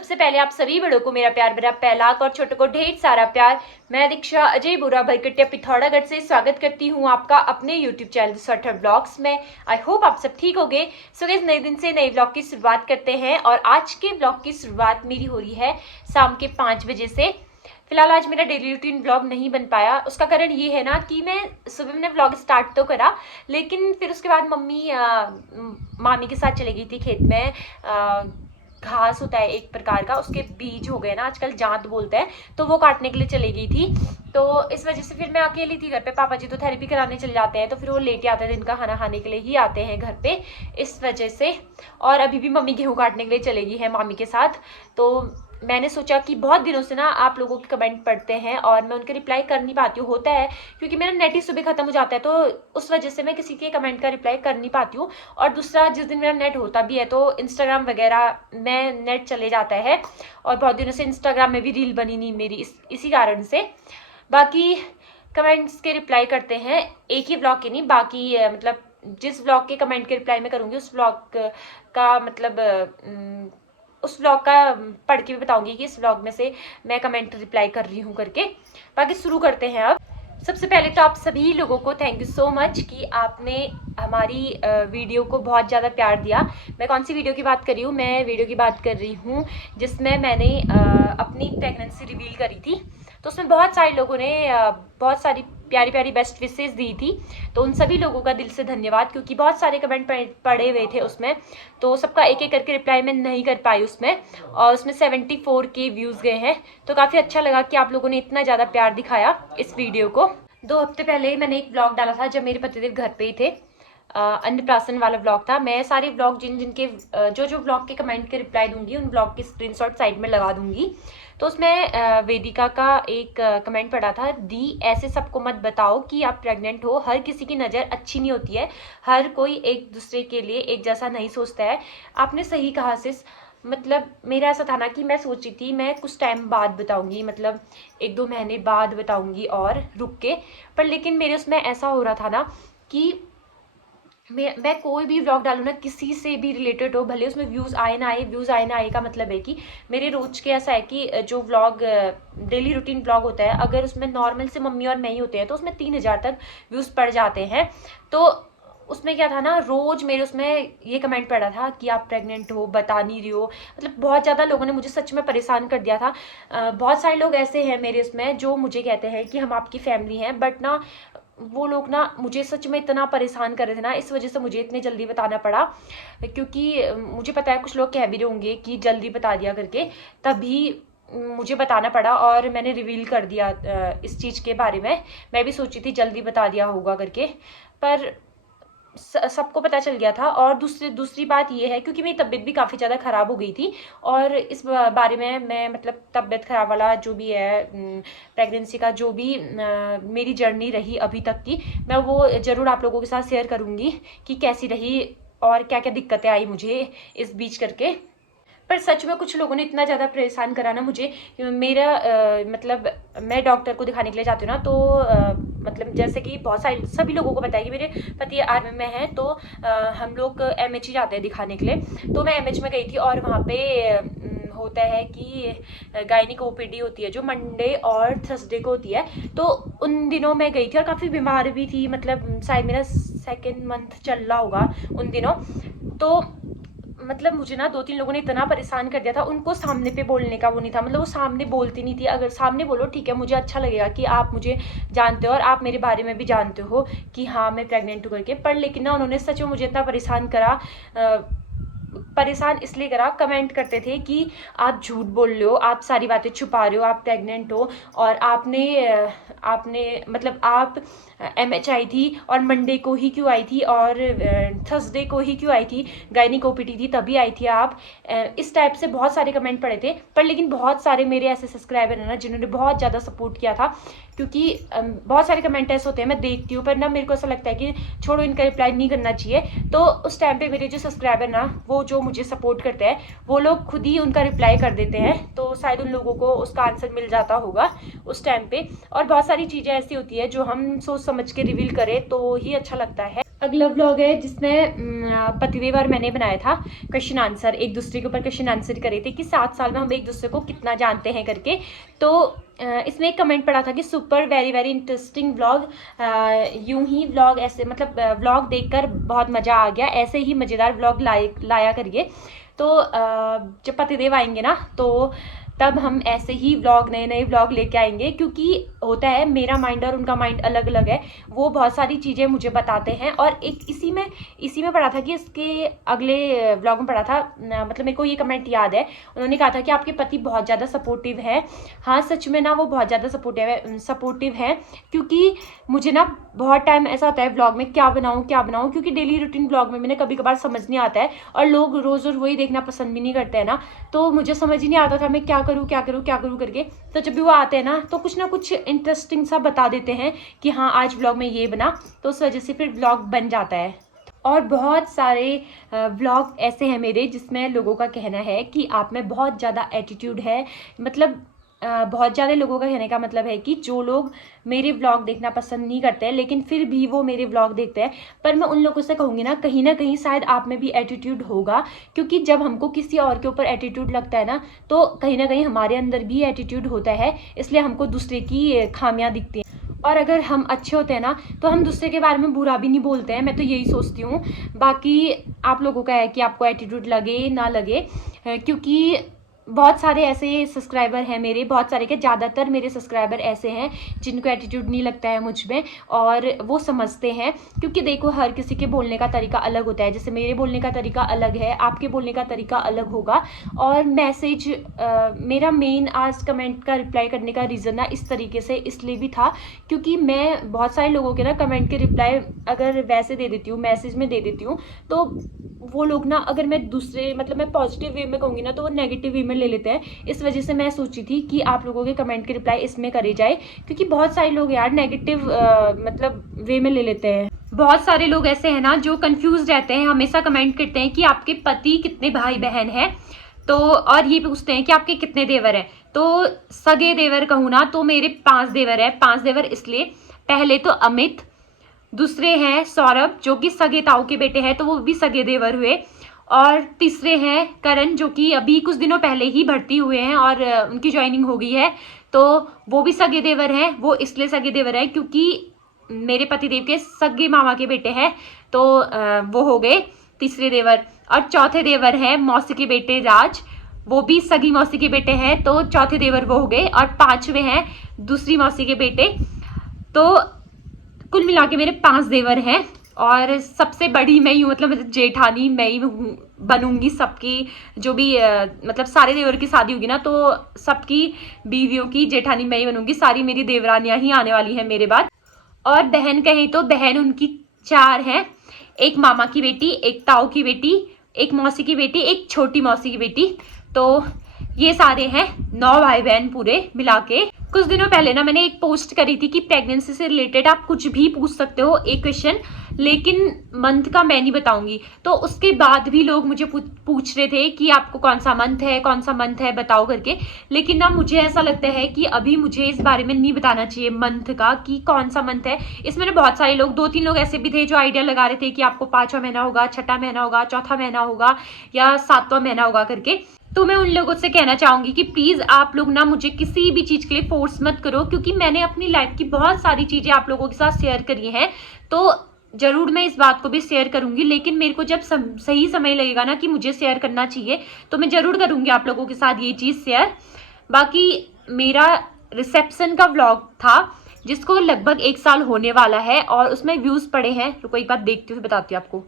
सबसे पहले आप सभी बड़ों को मेरा प्यार भरा पहलाक और छोटों को ढेर सारा प्यार। मैं दीक्षा अजय बुरा भरकटिया पिथौरागढ़ से स्वागत करती हूँ आपका अपने YouTube चैनल सॉर्टर ब्लॉग्स में। आई होप आप सब ठीक होंगे। सो गाइस, नए दिन से नए ब्लॉग की शुरुआत करते हैं और आज के ब्लॉग की शुरुआत मेरी हो रही है शाम के 5 बजे से। फिलहाल आज मेरा डेली रूटीन ब्लॉग नहीं बन पाया। उसका कारण ये है ना कि मैं सुबह मैंने ब्लॉग स्टार्ट तो करा, लेकिन फिर उसके बाद मामी के साथ चली गई थी खेत में। घास होता है एक प्रकार का, उसके बीज हो गए ना, आजकल जांत बोलते हैं, तो वो काटने के लिए चली गई थी। तो इस वजह से फिर मैं अकेली थी घर पे। पापा जी तो थेरेपी कराने चले जाते हैं, तो फिर वो लेट आते हैं, दिन का खाना खाने के लिए ही आते हैं घर पे, इस वजह से। और अभी भी मम्मी गेहूँ काटने के लिए चलेगी है मामी के साथ। तो मैंने सोचा कि बहुत दिनों से ना आप लोगों के कमेंट पढ़ते हैं और मैं उनके रिप्लाई कर नहीं पाती हूँ। होता है क्योंकि मेरा नेट ही सुबह खत्म हो जाता है, तो उस वजह से मैं किसी के कमेंट का रिप्लाई कर नहीं पाती हूँ। और दूसरा, जिस दिन मेरा नेट होता भी है तो इंस्टाग्राम वगैरह में नेट चले जाता है, और बहुत दिनों से इंस्टाग्राम में भी रील बनी नहीं मेरी, इसी कारण से। बाकी कमेंट्स के रिप्लाई करते हैं, एक ही ब्लॉग के नहीं, बाकी मतलब जिस ब्लॉग के कमेंट के रिप्लाई मैं करूँगी उस ब्लॉग का मतलब उस ब्लॉग का पढ़ के भी बताऊंगी कि इस ब्लॉग में से मैं कमेंट रिप्लाई कर रही हूँ करके। बाकी शुरू करते हैं अब। सबसे पहले तो आप सभी लोगों को थैंक यू सो मच कि आपने हमारी वीडियो को बहुत ज़्यादा प्यार दिया। मैं कौन सी वीडियो की बात कर रही हूँ? मैं वीडियो की बात कर रही हूँ जिसमें मैंने अपनी प्रेगनेंसी रिवील करी थी। तो उसमें बहुत सारे लोगों ने बहुत सारी प्यारी प्यारी बेस्ट विशेस दी थी। तो उन सभी लोगों का दिल से धन्यवाद, क्योंकि बहुत सारे कमेंट पड़े हुए थे उसमें, तो सबका एक एक करके रिप्लाई मैं नहीं कर पाई उसमें। और उसमें 74 के व्यूज़ गए हैं, तो काफ़ी अच्छा लगा कि आप लोगों ने इतना ज़्यादा प्यार दिखाया इस वीडियो को। 2 हफ्ते पहले मैंने एक ब्लॉग डाला था जब मेरे पतिदेव घर पे ही थे। अन्नप्राशन वाला ब्लॉग था। मैं सारे ब्लॉग जिनके जो ब्लॉग के कमेंट के रिप्लाई दूंगी उन ब्लॉग की स्क्रीनशॉट साइड में लगा दूंगी। तो उसमें वेदिका का एक कमेंट पड़ा था, दी ऐसे सबको मत बताओ कि आप प्रेग्नेंट हो, हर किसी की नज़र अच्छी नहीं होती है, हर कोई एक दूसरे के लिए एक जैसा नहीं सोचता है। आपने सही कहा सिस। मतलब मेरा ऐसा था ना कि मैं सोची थी मैं कुछ टाइम बाद बताऊंगी, मतलब 1-2 महीने बाद बताऊंगी और रुक के, पर लेकिन मेरे उसमें ऐसा हो रहा था ना कि मैं कोई भी व्लॉग डालूँ ना, किसी से भी रिलेटेड हो, भले उसमें व्यूज़ आए ना आए, व्यूज़ आए ना आए का मतलब है कि मेरे रोज के ऐसा है कि जो व्लॉग डेली रूटीन व्लॉग होता है, अगर उसमें नॉर्मल से मम्मी और मैं ही होते हैं तो उसमें 3000 तक व्यूज़ पड़ जाते हैं। तो उसमें क्या था ना, रोज़ मेरे उसमें ये कमेंट पड़ा था कि आप प्रेग्नेंट हो, बता नहीं रही हो। मतलब बहुत ज़्यादा लोगों ने मुझे सच में परेशान कर दिया था। बहुत सारे लोग ऐसे हैं मेरे उसमें जो मुझे कहते हैं कि हम आपकी फैमिली हैं, बट ना वो लोग ना मुझे सच में इतना परेशान कर रहे थे ना, इस वजह से मुझे इतने जल्दी बताना पड़ा। क्योंकि मुझे पता है कुछ लोग कह भी रहे होंगे कि जल्दी बता दिया करके, तभी मुझे बताना पड़ा और मैंने रिवील कर दिया इस चीज़ के बारे में। मैं भी सोची थी जल्दी बता दिया होगा करके, पर सबको पता चल गया था। और दूसरी बात ये है, क्योंकि मेरी तबीयत भी काफ़ी ज़्यादा ख़राब हो गई थी, और इस बारे में मैं मतलब तबीयत ख़राब वाला जो भी है, प्रेगनेंसी का जो भी मेरी जर्नी रही अभी तक की, मैं वो ज़रूर आप लोगों के साथ शेयर करूँगी कि कैसी रही और क्या क्या दिक्कतें आई मुझे इस बीच करके। पर सच में कुछ लोगों ने इतना ज़्यादा परेशान करा ना मुझे। मेरा मतलब मैं डॉक्टर को दिखाने के लिए जाती हूँ ना, तो मतलब जैसे कि बहुत सारे सभी लोगों को पता है कि मेरे पति आर्मी में हैं, तो हम लोग MH जाते हैं दिखाने के लिए। तो मैं MH में गई थी और वहाँ पे होता है कि गायनिक OPD होती है जो मंडे और थर्सडे को होती है। तो उन दिनों मैं गई थी और काफ़ी बीमार भी थी, मतलब शायद मेरा 2nd मंथ चल रहा होगा उन दिनों। तो मतलब मुझे ना 2-3 लोगों ने इतना परेशान कर दिया था, उनको सामने पे बोलने का वो नहीं था, मतलब वो सामने बोलती नहीं थी। अगर सामने बोलो ठीक है, मुझे अच्छा लगेगा कि आप मुझे जानते हो और आप मेरे बारे में भी जानते हो कि हाँ मैं प्रेग्नेंट हूँ करके, पर लेकिन ना उन्होंने सच में मुझे इतना परेशान करा। परेशान इसलिए करा, कमेंट करते थे कि आप झूठ बोल रहे हो, आप सारी बातें छुपा रहे हो, आप प्रेग्नेंट हो, और आपने मतलब आप MH आई थी और मंडे को ही क्यों आई थी और थर्सडे को ही क्यों आई थी, गायनिक OPD थी तभी आई थी आप। इस टाइप से बहुत सारे कमेंट पड़े थे। पर लेकिन बहुत सारे मेरे ऐसे सब्सक्राइबर हैं ना जिन्होंने बहुत ज़्यादा सपोर्ट किया था, क्योंकि बहुत सारे कमेंट ऐसे होते हैं मैं देखती हूँ, पर ना मेरे को ऐसा लगता है कि छोड़ो, इनका रिप्लाई नहीं करना चाहिए। तो उस टाइम पे मेरे जो सब्सक्राइबर ना, वो जो मुझे सपोर्ट करते हैं, वो लोग खुद ही उनका रिप्लाई कर देते हैं, तो शायद उन लोगों को उसका आंसर मिल जाता होगा उस टाइम पे। और बहुत सारी चीज़ें ऐसी होती है जो हम सोच समझ के रिवील करें तो ही अच्छा लगता है। अगला व्लॉग है जिसमें पतिदेव और मैंने बनाया था क्वेश्चन आंसर, एक दूसरे के ऊपर क्वेश्चन आंसर करे थे कि 7 साल में हम एक दूसरे को कितना जानते हैं करके। तो इसमें एक कमेंट पड़ा था कि super very very interesting vlog, यूं ही व्लॉग ऐसे मतलब व्लॉग देखकर बहुत मज़ा आ गया, ऐसे ही मज़ेदार व्लॉग लाया करिए। तो जब पतिदेव आएंगे ना तो तब हम ऐसे ही व्लॉग, नए नए व्लॉग लेके आएंगे, क्योंकि होता है मेरा माइंड और उनका माइंड अलग अलग है। वो बहुत सारी चीज़ें मुझे बताते हैं और एक इसी में पढ़ा था कि इसके अगले व्लॉग में पढ़ा था, मतलब मेरे को ये कमेंट याद है, उन्होंने कहा था कि आपके पति बहुत ज़्यादा सपोर्टिव है। हाँ सच में ना वो बहुत ज़्यादा सपोर्टिव है, क्योंकि मुझे ना बहुत टाइम ऐसा होता है व्लॉग में क्या बनाऊँ, क्योंकि डेली रूटीन व्लॉग में मैंने कभी कभार समझ नहीं आता है और लोग रोज़ रोज़ वही देखना पसंद भी नहीं करते हैं ना, तो मुझे समझ ही नहीं आता था मैं क्या करूँ करके। तो जब भी वो आते हैं ना तो कुछ ना कुछ इंटरेस्टिंग सा बता देते हैं कि हाँ आज व्लॉग में ये बना, तो उस वजह से फिर व्लॉग बन जाता है। और बहुत सारे व्लॉग ऐसे हैं मेरे जिसमें लोगों का कहना है कि आप में बहुत ज़्यादा एटीट्यूड है, मतलब बहुत ज़्यादा लोगों का कहने का मतलब है कि जो लोग मेरे व्लॉग देखना पसंद नहीं करते हैं लेकिन फिर भी वो मेरे व्लॉग देखते हैं। पर मैं उन लोगों से कहूँगी ना कहीं शायद आप में भी एटीट्यूड होगा, क्योंकि जब हमको किसी और के ऊपर एटीट्यूड लगता है ना तो कहीं हमारे अंदर भी एटीट्यूड होता है, इसलिए हमको दूसरे की खामियां दिखती हैं। और अगर हम अच्छे होते हैं ना तो हम दूसरे के बारे में बुरा भी नहीं बोलते हैं, मैं तो यही सोचती हूँ। बाकी आप लोगों का है कि आपको एटीट्यूड लगे ना लगे, क्योंकि बहुत सारे ऐसे सब्सक्राइबर हैं मेरे, बहुत सारे के ज़्यादातर मेरे सब्सक्राइबर ऐसे हैं जिनको एटीट्यूड नहीं लगता है मुझ में, और वो समझते हैं। क्योंकि देखो हर किसी के बोलने का तरीका अलग होता है, जैसे मेरे बोलने का तरीका अलग है, आपके बोलने का तरीका अलग होगा। और मैसेज मेरा मेन आज कमेंट का रिप्लाई करने का रीज़न ना इस तरीके से इसलिए भी था, क्योंकि मैं बहुत सारे लोगों के ना कमेंट के रिप्लाई अगर वैसे दे देती हूँ, मैसेज में दे देती हूँ, तो वो लोग ना अगर मैं दूसरे मतलब मैं पॉजिटिव वे में कहूँगी ना तो वो नेगेटिव वे में ले लेते हैं। इस वजह से मैं सोची थी कि आप लोगों के कमेंट के रिप्लाई इसमें करे जाए, क्योंकि बहुत सारे लोग यार नेगेटिव मतलब वे में ले लेते हैं। बहुत सारे लोग ऐसे हैं ना जो कंफ्यूज रहते हैं, हमेशा कमेंट करते हैं कि आपके पति कितने भाई बहन हैं, तो और ये पूछते हैं कि आपके कितने देवर हैं। तो सगे देवर कहूँ ना तो मेरे 5 देवर हैं। 5 देवर इसलिए, पहले तो अमित, दूसरे हैं सौरभ जो कि सगे ताऊ के बेटे हैं तो वो भी सगे देवर हुए, और तीसरे हैं करण जो कि अभी कुछ दिनों पहले ही भर्ती हुए हैं और उनकी ज्वाइनिंग हो गई है, तो वो भी सगे देवर हैं। वो इसलिए सगे देवर है क्योंकि मेरे पतिदेव के सगे मामा के बेटे हैं, तो वो हो गए तीसरे देवर। और चौथे देवर हैं मौसी के बेटे राज, वो भी सगी मौसी के बेटे हैं, तो चौथे देवर वो हो गए। और 5वें हैं दूसरी मौसी के बेटे, तो कुल मिला के मेरे 5 देवर हैं। और सबसे बड़ी मैं ही हूँ, मतलब जेठानी मैं ही बनूंगी सबकी, जो भी मतलब सारे देवर की शादी होगी ना तो सबकी बीवियों की जेठानी मैं ही बनूंगी। सारी मेरी देवरानियां ही आने वाली हैं मेरे बाद। और बहन कहें तो बहन उनकी 4 हैं, एक मामा की बेटी, एक ताऊ की बेटी, एक मौसी की बेटी, एक छोटी मौसी की बेटी, तो ये सारे हैं 9 भाई बहन पूरे मिला के। कुछ दिनों पहले ना मैंने एक पोस्ट करी थी कि प्रेगनेंसी से रिलेटेड आप कुछ भी पूछ सकते हो, एक क्वेश्चन, लेकिन मंथ का मैं नहीं बताऊंगी। तो उसके बाद भी लोग मुझे पूछ रहे थे कि आपको कौन सा मंथ है बताओ करके। लेकिन ना मुझे ऐसा लगता है कि अभी मुझे इस बारे में नहीं बताना चाहिए मंथ का कि कौन सा मंथ है। इसमें ना बहुत सारे लोग, 2-3 लोग ऐसे भी थे जो आइडिया लगा रहे थे कि आपको 5वां महीना होगा, 6ठा महीना होगा, 4था महीना होगा या 7वां महीना होगा करके। तो मैं उन लोगों से कहना चाहूंगी कि प्लीज आप लोग ना मुझे किसी भी चीज के लिए फोर्स मत करो, क्योंकि मैंने अपनी लाइफ की बहुत सारी चीजें आप लोगों के साथ शेयर करी हैं, तो जरूर मैं इस बात को भी शेयर करूंगी। लेकिन मेरे को जब सही समय लगेगा ना कि मुझे शेयर करना चाहिए तो मैं जरूर करूंगी आप लोगों के साथ ये चीज शेयर। बाकी मेरा रिसेप्शन का व्लॉग था जिसको लगभग 1 साल होने वाला है और उसमें व्यूज पड़े हैं, रुको एक बात देखती हूँ बताती हूँ आपको।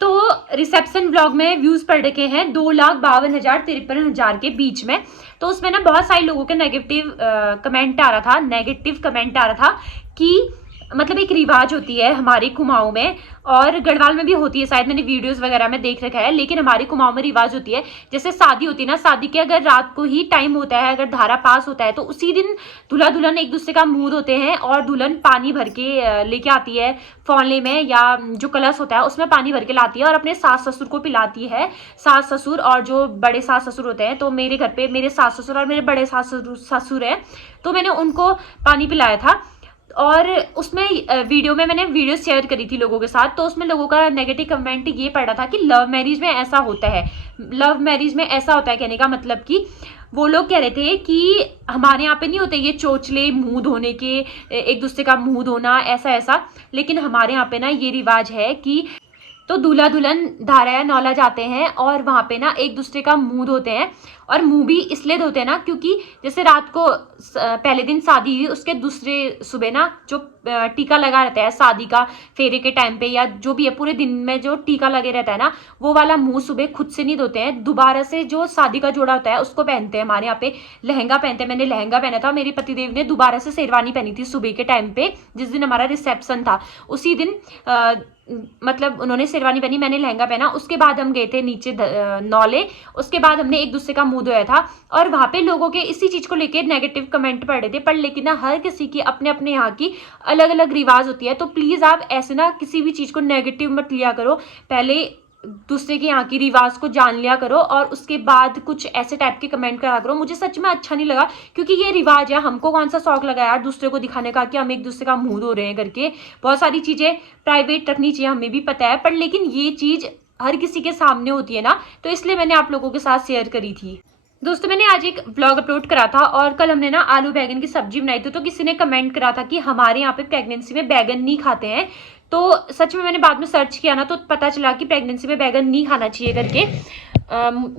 तो रिसेप्शन व्लॉग में व्यूज पड़ रखे हैं 2,52,000-53,000 के बीच में। तो उसमें ना बहुत सारे लोगों के नेगेटिव कमेंट आ रहा था कि मतलब एक रिवाज होती है हमारे कुमाऊं में, और गढ़वाल में भी होती है शायद, मैंने वीडियोस वगैरह में देख रखा है, लेकिन हमारे कुमाऊं में रिवाज होती है जैसे शादी होती है ना, शादी के अगर रात को ही टाइम होता है, अगर धारा पास होता है तो उसी दिन दूल्हा दुल्हन एक दूसरे का मुंह धोते हैं और दुल्हन पानी भर के लेके आती है फौले में, या जो कलश होता है उसमें पानी भर के लाती है और अपने सास ससुर को पिलाती है। सास ससुर और जो बड़े सास ससुर होते हैं, तो मेरे घर पे मेरे सास ससुर और मेरे बड़े सास ससुर है, तो मैंने उनको पानी पिलाया था। और उसमें वीडियो में मैंने वीडियो शेयर करी थी लोगों के साथ, तो उसमें लोगों का नेगेटिव कमेंट ये पड़ा था कि लव मैरिज में ऐसा होता है, लव मैरिज में ऐसा होता है। कहने का मतलब कि वो लोग कह रहे थे कि हमारे यहाँ पे नहीं होते ये चोचले मुंह धोने के, एक दूसरे का मुंह धोना ऐसा ऐसा, लेकिन हमारे यहाँ पे ना ये रिवाज है कि तो दूल्हा दुल्हन धारा नौला जाते हैं और वहाँ पे ना एक दूसरे का मुंह धोते हैं। और मुंह भी इसलिए धोते हैं ना क्योंकि जैसे रात को पहले दिन शादी हुई, उसके दूसरे सुबह ना जो टीका लगा रहता है शादी का फेरे के टाइम पे, या जो भी है पूरे दिन में जो टीका लगे रहता है ना, वो वाला मुंह सुबह खुद से नहीं धोते हैं, दोबारा से जो शादी का जोड़ा होता है उसको पहनते हैं। हमारे यहाँ पे लहंगा पहनते हैं, मैंने लहंगा पहना था, मेरे पतिदेव ने दोबारा से शेरवानी पहनी थी सुबह के टाइम पे, जिस दिन हमारा रिसेप्शन था उसी दिन मतलब उन्होंने शेरवानी पहनी, मैंने लहंगा पहना। उसके बाद हम गए थे नीचे नौले, उसके बाद हमने एक दूसरे का मुंह धोया था। और वहाँ पे लोगों के इसी चीज़ को लेके नेगेटिव कमेंट पड़ रहे थे, पर लेकिन ना हर किसी की अपने अपने यहाँ की अलग अलग रिवाज होती है, तो प्लीज़ आप ऐसे ना किसी भी चीज़ को नेगेटिव मत लिया करो, पहले दूसरे के यहाँ की रिवाज को जान लिया करो और उसके बाद कुछ ऐसे टाइप के कमेंट करा करो। मुझे सच में अच्छा नहीं लगा, क्योंकि ये रिवाज है, हमको कौन सा शौक लगा यार दूसरे को दिखाने का कि हम एक दूसरे का मुंह धो रहे हैं करके। बहुत सारी चीज़ें प्राइवेट रखनी चाहिए, हमें भी पता है, पर लेकिन ये चीज़ हर किसी के सामने होती है ना, तो इसलिए मैंने आप लोगों के साथ शेयर करी थी। दोस्तों मैंने आज एक ब्लॉग अपलोड करा था और कल हमने ना आलू बैगन की सब्जी बनाई थी, तो किसी ने कमेंट करा था कि हमारे यहाँ पे प्रेगनेंसी में बैगन नहीं खाते हैं। तो सच में मैंने बाद में सर्च किया ना, तो पता चला कि प्रेगनेंसी में बैगन नहीं खाना चाहिए करके।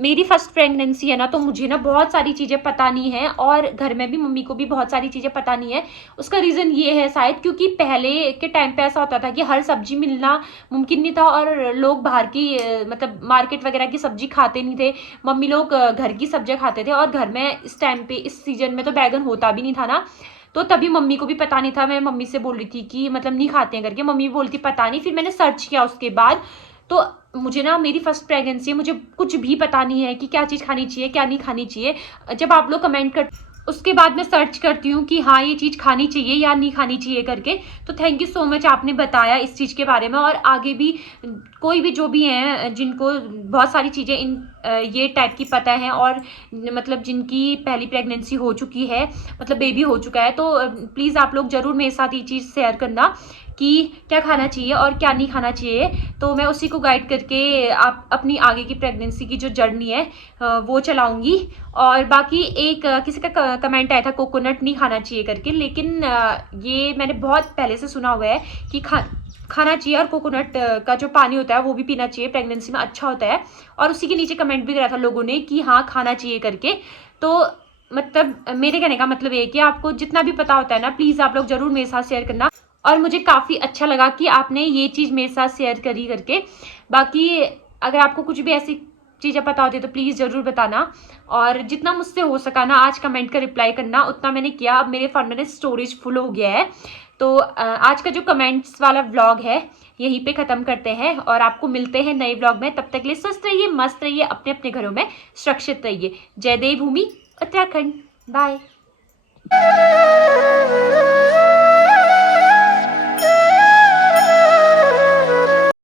मेरी फर्स्ट प्रेगनेंसी है ना, तो मुझे ना बहुत सारी चीज़ें पता नहीं है और घर में भी मम्मी को भी बहुत सारी चीज़ें पता नहीं है। उसका रीज़न ये है शायद क्योंकि पहले के टाइम पे ऐसा होता था कि हर सब्जी मिलना मुमकिन नहीं था और लोग बाहर की मतलब मार्केट वगैरह की सब्जी खाते नहीं थे। मम्मी लोग घर की सब्जियां खाते थे और घर में इस टाइम पे इस सीजन में तो बैगन होता भी नहीं था ना, तो तभी मम्मी को भी पता नहीं था। मैं मम्मी से बोल रही थी कि मतलब नहीं खाते हैं करके, मम्मी बोलती पता नहीं। फिर मैंने सर्च किया उसके बाद, तो मुझे ना मेरी फर्स्ट प्रेगनेंसी है, मुझे कुछ भी पता नहीं है कि क्या चीज़ खानी चाहिए क्या नहीं खानी चाहिए। जब आप लोग कमेंट कर उसके बाद मैं सर्च करती हूँ कि हाँ ये चीज़ खानी चाहिए या नहीं खानी चाहिए करके। तो थैंक यू सो मच, आपने बताया इस चीज़ के बारे में। और आगे भी कोई भी जो भी हैं जिनको बहुत सारी चीज़ें इन ये टाइप की पता है और मतलब जिनकी पहली प्रेगनेंसी हो चुकी है, मतलब बेबी हो चुका है, तो प्लीज़ आप लोग ज़रूर मेरे साथ ये चीज़ शेयर करना कि क्या खाना चाहिए और क्या नहीं खाना चाहिए। तो मैं उसी को गाइड करके आप अपनी आगे की प्रेगनेंसी की जो जर्नी है वो चलाऊंगी। और बाकी एक किसी का कमेंट आया था कोकोनट नहीं खाना चाहिए करके, लेकिन ये मैंने बहुत पहले से सुना हुआ है कि खाना चाहिए, और कोकोनट का जो पानी होता है वो भी पीना चाहिए, प्रेगनेंसी में अच्छा होता है। और उसी के नीचे कमेंट भी करा था लोगों ने कि हाँ खाना चाहिए करके। तो मतलब मेरे कहने का मतलब ये है कि आपको जितना भी पता होता है ना, प्लीज़ आप लोग ज़रूर मेरे साथ शेयर करना। और मुझे काफ़ी अच्छा लगा कि आपने ये चीज़ मेरे साथ शेयर करी करके। बाकी अगर आपको कुछ भी ऐसी चीज़ें पता होती है तो प्लीज़ ज़रूर बताना, और जितना मुझसे हो सका ना आज कमेंट का रिप्लाई करना उतना मैंने किया। अब मेरे फ़ोन में स्टोरेज फुल हो गया है, तो आज का जो कमेंट्स वाला व्लॉग है यहीं पे ख़त्म करते हैं और आपको मिलते हैं नए व्लॉग में। तब तक के लिए स्वस्थ रहिए, मस्त रहिए, अपने अपने घरों में सुरक्षित रहिए। जय देवभूमि उत्तराखंड, बाय।